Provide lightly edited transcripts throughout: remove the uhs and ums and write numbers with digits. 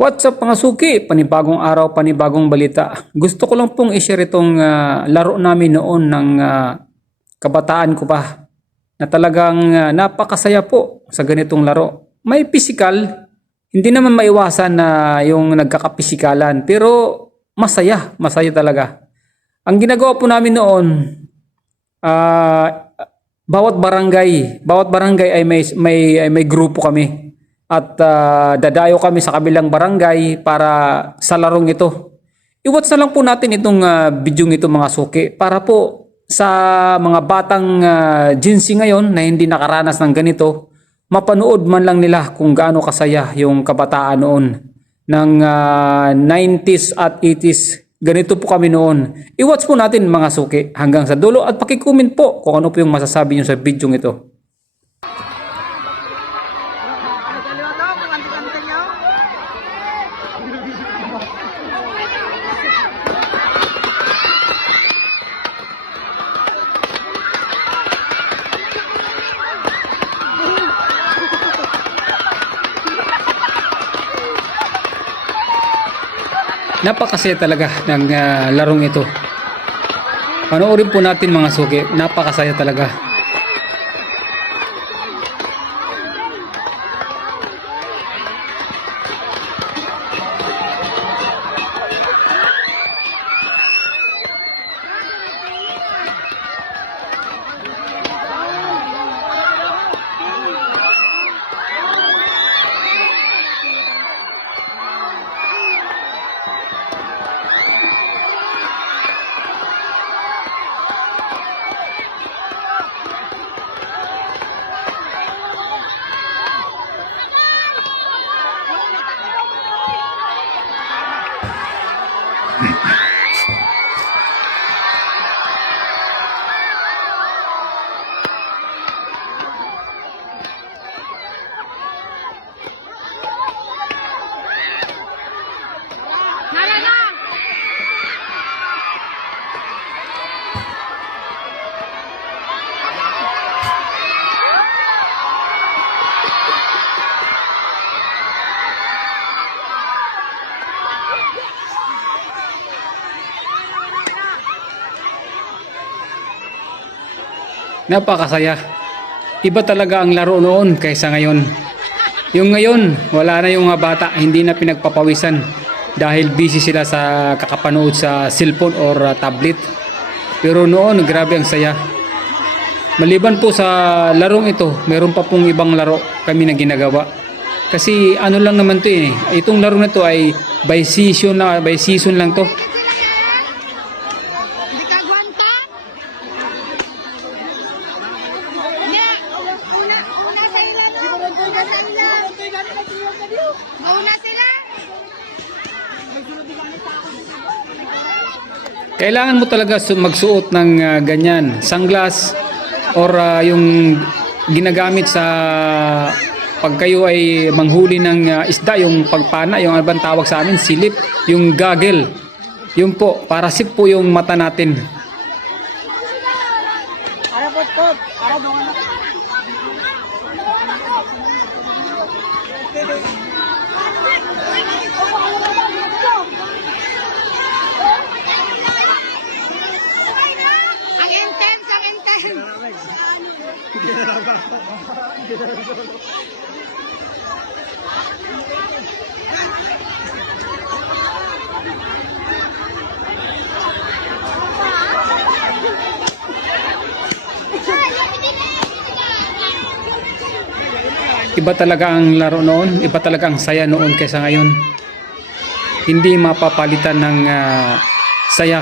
What's up mga suki? Panibagong araw, panibagong balita. Gusto ko lang pong i-share itong laro namin noon ng kabataan ko pa. Na talagang napakasaya po sa ganitong laro. May physical, hindi naman maiwasan na yung nagkakapisikalan. Pero masaya, masaya talaga. Ang ginagawa po namin noon, bawat barangay ay may grupo kami. At dadayo kami sa kabilang barangay para sa larong ito. I-watch na lang po natin itong video ito mga suki para po sa mga batang Gen Z ngayon na hindi nakaranas ng ganito, mapanood man lang nila kung gaano kasaya yung kabataan noon ng 90s at 80s. Ganito po kami noon. I-watch po natin mga suki hanggang sa dulo at paki-comment po kung ano po yung masasabi nyo sa video ito. Napakasaya talaga ng larong ito. Panoorin po natin mga suki. Napakasaya talaga. Napakasaya. Iba talaga ang laro noon kaysa ngayon. Yung ngayon, wala na yung mga bata, hindi na pinagpapawisan dahil busy sila sa kakapanood sa cellphone or tablet. Pero noon, grabe ang saya. Maliban po sa larong ito, meron pa pong ibang laro kami na ginagawa. Kasi ano lang naman to eh. Itong laro na to ay by season lang to. Kailangan mo talaga magsuot ng ganyan, sunglass or yung ginagamit sa pag kayo ay manghuli ng isda, yung pagpana, yung ano bang tawag sa amin, silip, yung goggle. Yun po, para sip po yung mata natin. Iba talaga ang laro noon, iba talaga ang saya noon kaysa ngayon. Hindi mapapalitan ng saya.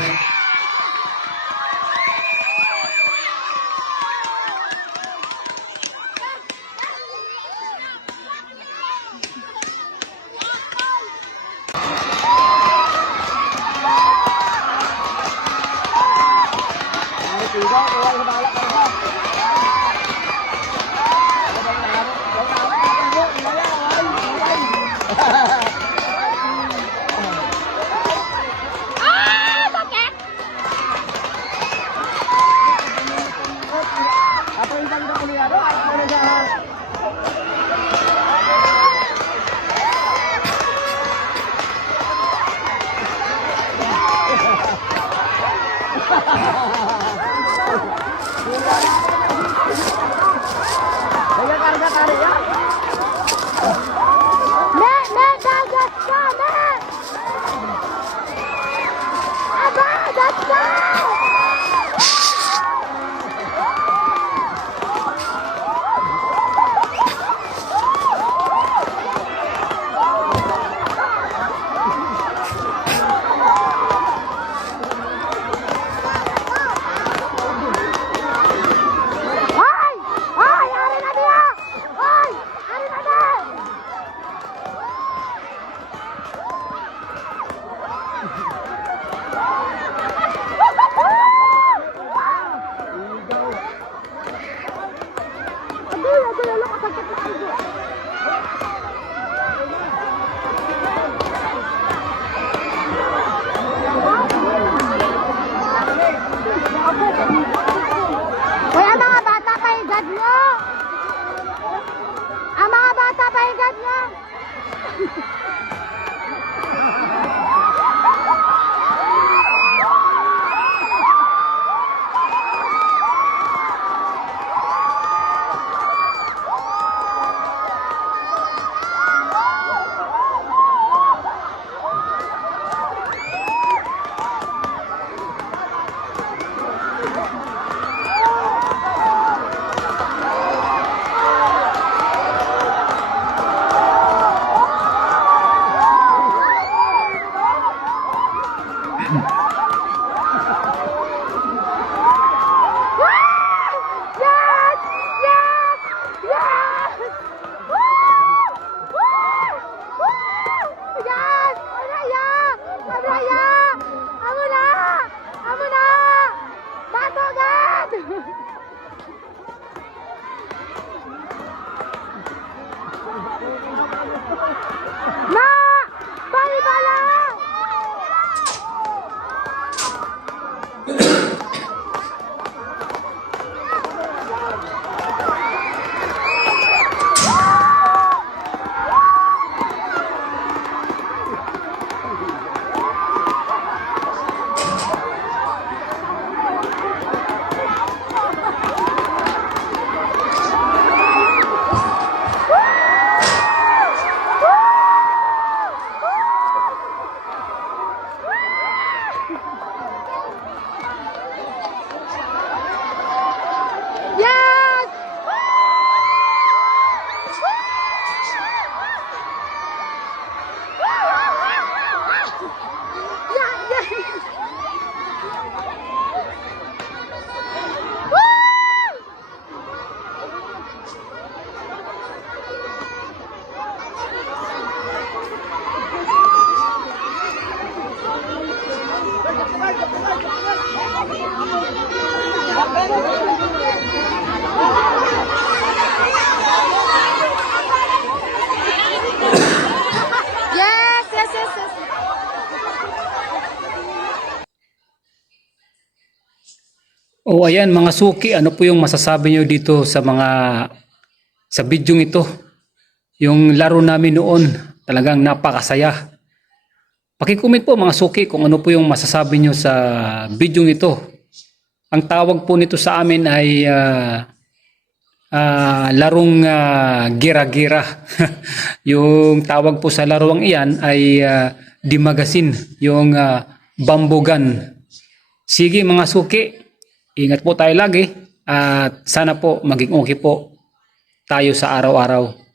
O ayan mga suki, ano po yung masasabi nyo dito sa bidyong ito? Yung laro namin noon, talagang napakasaya. Paki-comment po mga suki kung ano po yung masasabi nyo sa bidyong ito. Ang tawag po nito sa amin ay larong gira-gira. Yung tawag po sa larong iyan ay dimagasin, yung bamboo gun. Sige mga suki, ingat po tayo lagi at sana po maging okay po tayo sa araw-araw.